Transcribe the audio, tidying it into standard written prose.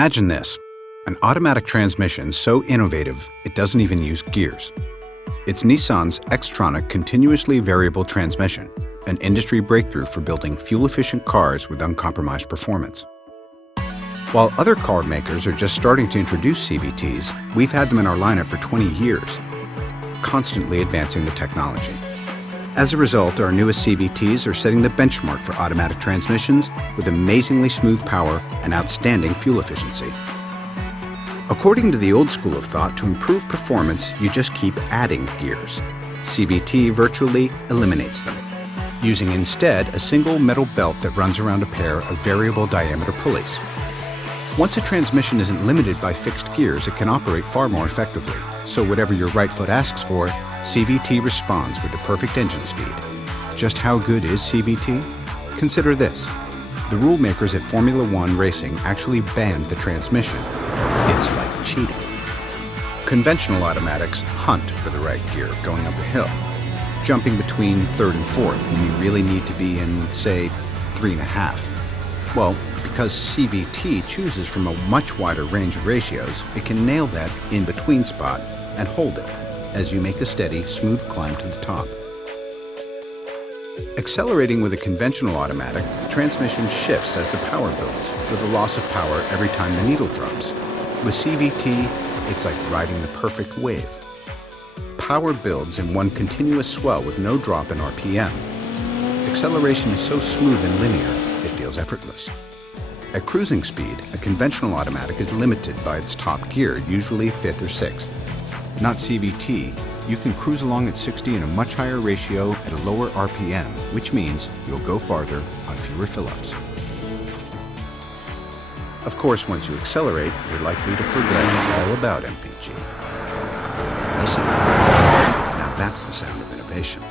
Imagine this, an automatic transmission so innovative it doesn't even use gears. It's Nissan's Xtronic continuously variable transmission, an industry breakthrough for building fuel-efficient cars with uncompromised performance. While other car makers are just starting to introduce CVTs, we've had them in our lineup for 20 years, constantly advancing the technology. As a result, our newest CVTs are setting the benchmark for automatic transmissions with amazingly smooth power and outstanding fuel efficiency. According to the old school of thought, to improve performance, you just keep adding gears. CVT virtually eliminates them, using instead a single metal belt that runs around a pair of variable diameter pulleys. Once a transmission isn't limited by fixed gears, it can operate far more effectively. So whatever your right foot asks for, CVT responds with the perfect engine speed. Just how good is CVT? Consider this. The rule makers at Formula One racing actually banned the transmission. It's like cheating. Conventional automatics hunt for the right gear going up a hill, jumping between third and fourth when you really need to be in, say, 3.5. Well, because CVT chooses from a much wider range of ratios, it can nail that in-between spot and hold it as you make a steady, smooth climb to the top. Accelerating with a conventional automatic, the transmission shifts as the power builds, with a loss of power every time the needle drops. With CVT, it's like riding the perfect wave. Power builds in one continuous swell with no drop in RPM. Acceleration is so smooth and linear, it feels effortless. At cruising speed, a conventional automatic is limited by its top gear, usually 5th or 6th. Not CVT, you can cruise along at 60 in a much higher ratio at a lower RPM, which means you'll go farther on fewer fill-ups. Of course, once you accelerate, you're likely to forget all about MPG. Listen, now that's the sound of innovation.